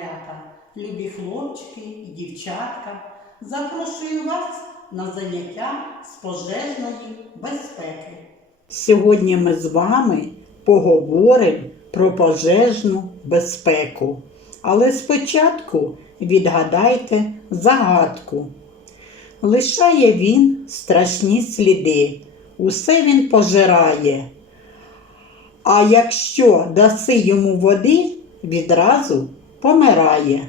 малята, любі хлопчики і дівчатка, запрошую вас на заняття з пожежної безпеки. Сьогодні ми з вами поговоримо про пожежну безпеку. Але спочатку відгадайте загадку. Лишає він страшні сліди, усе він пожирає. А якщо даси йому води, відразу помирає.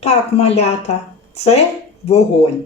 Так, малята, це вогонь.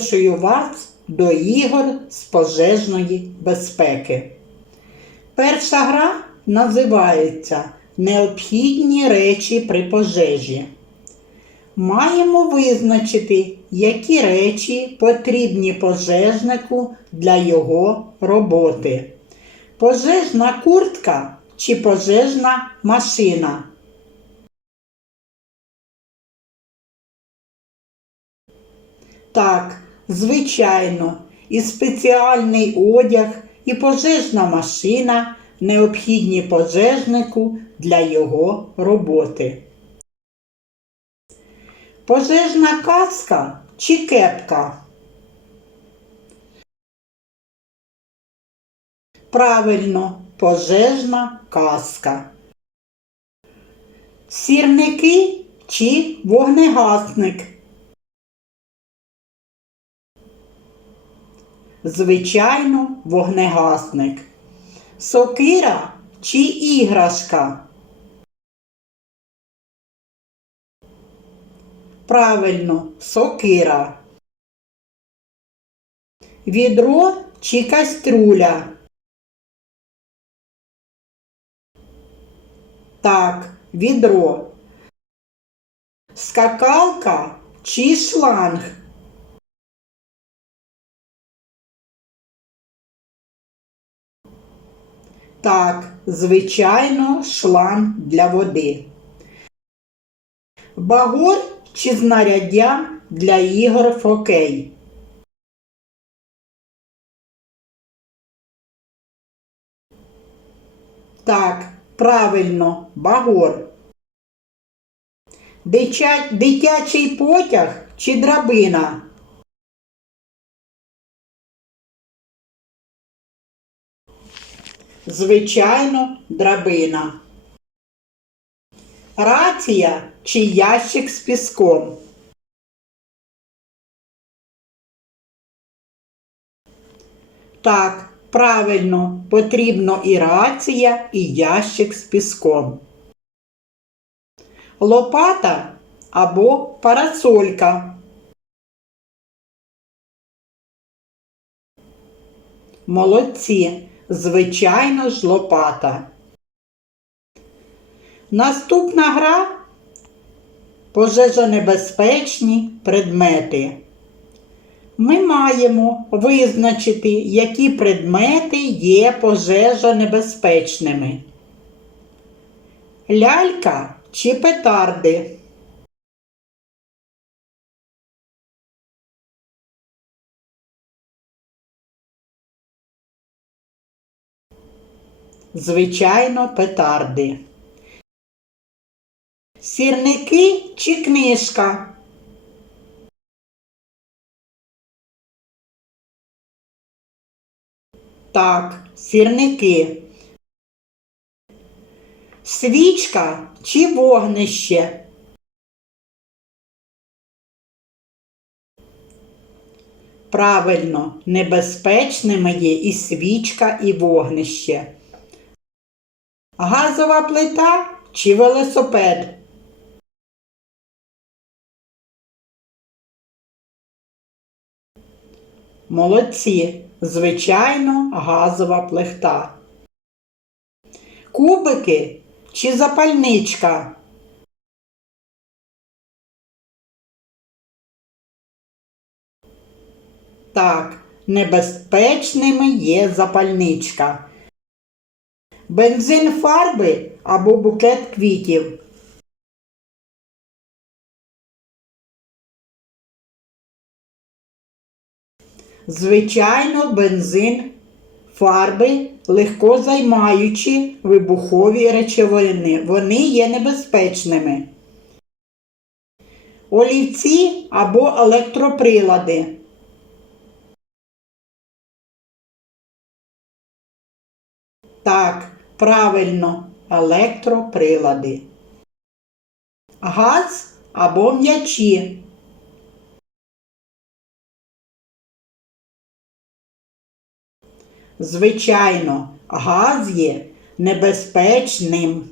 Запрошую вас до ігор з пожежної безпеки. Перша гра називається Необхідні речі при пожежі. Маємо визначити, які речі потрібні пожежнику для його роботи. Пожежна куртка чи пожежна машина. Так, звичайно, і спеціальний одяг, і пожежна машина необхідні пожежнику для його роботи. Пожежна каска чи кепка? Правильно, пожежна каска. Сірники чи вогнегасник? Звичайно, вогнегасник. Сокира чи іграшка? Правильно, сокира. Відро чи каструля? Так, відро. Скакалка чи шланг? Так, звичайно, шланг для води. Багор чи знаряддя для ігор в хокей? Так, правильно, багор. Дитя... Дитячий потяг чи драбина? Звичайно, драбина. Рація чи ящик з піском? Так, правильно, потрібно і рація, і ящик з піском. Лопата або парасолька. Молодці. Звичайно ж лопата. Наступна гра пожежонебезпечні предмети. Ми маємо визначити, які предмети є пожежонебезпечними. Лялька чи петарди. Звичайно, петарди. Сірники чи книжка? Так, сірники. Свічка чи вогнище? Правильно, небезпечними є і свічка, і вогнище. Газова плита чи велосипед? Молодці. Звичайно, газова плита. Кубики чи запальничка? Так, небезпечними є запальничка. Бензин фарби або букет квітів. Звичайно, бензин, фарби легко займаючі вибухові речовини. Вони є небезпечними. Олівці або електроприлади. Так, правильно, електроприлади. Газ або м'ячі. Звичайно, газ є небезпечним.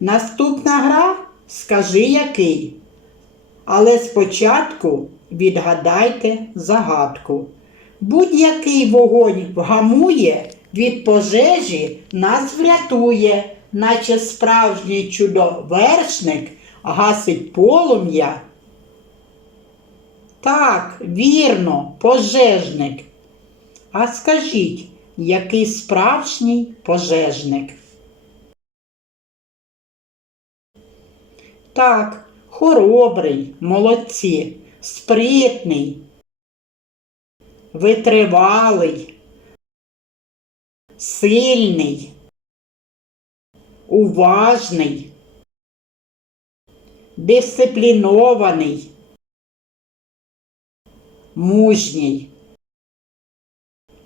Наступна гра скажи який. Але спочатку відгадайте загадку. Будь-який вогонь вгамує, від пожежі нас врятує, наче справжній чудовершник гасить полум'я. Так, вірно, пожежник. А скажіть, який справжній пожежник? Так, хоробрий, молодці, спритний, витривалий, сильний, уважний, дисциплінований, мужній.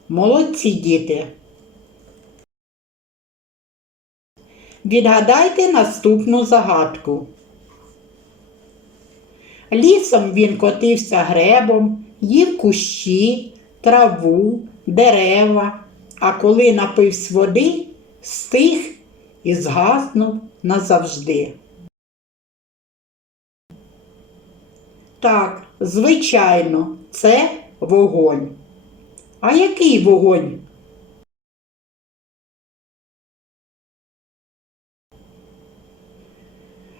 Молодці діти. Відгадайте наступну загадку. Лісом він котився гребом, їв кущі, траву, дерева, а коли напився води, стих і згаснув назавжди. Так, звичайно, це вогонь. А який вогонь?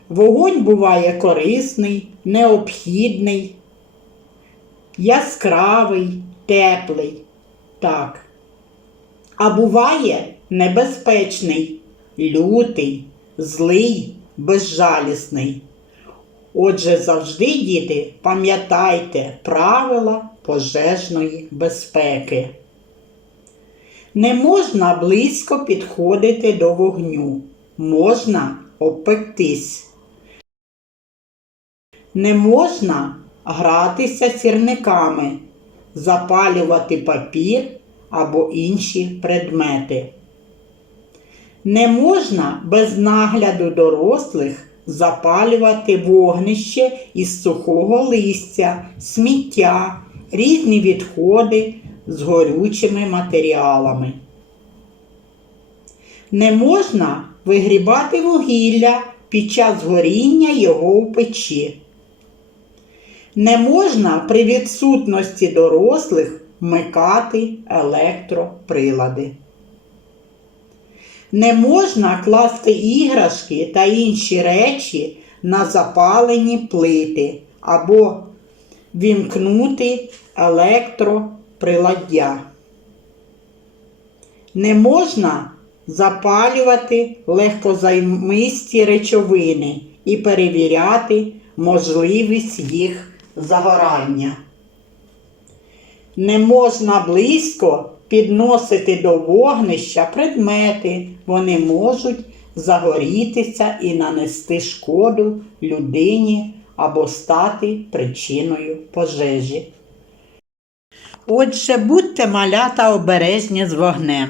Вогонь буває корисний, необхідний, яскравий, теплий. Так. А буває небезпечний, лютий, злий, безжалісний. Отже, завжди, діти, пам'ятайте правила пожежної безпеки. Не можна близько підходити до вогню, можна обпектись. Не можна гратися сірниками, запалювати папір або інші предмети. Не можна без нагляду дорослих запалювати вогнище із сухого листя, сміття, різні відходи з горючими матеріалами. Не можна вигрібати вугілля під час горіння його у печі. Не можна при відсутності дорослих вмикати електроприлади. Не можна класти іграшки та інші речі на запалені плити або вімкнути електроприладдя. Не можна запалювати легкозаймисті речовини і перевіряти можливість їх загорання. Не можна близько підносити до вогнища предмети, вони можуть загорітися і нанести шкоду людині або стати причиною пожежі. Отже, будьте малята обережні з вогнем.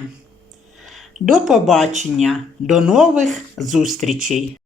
До побачення, до нових зустрічей!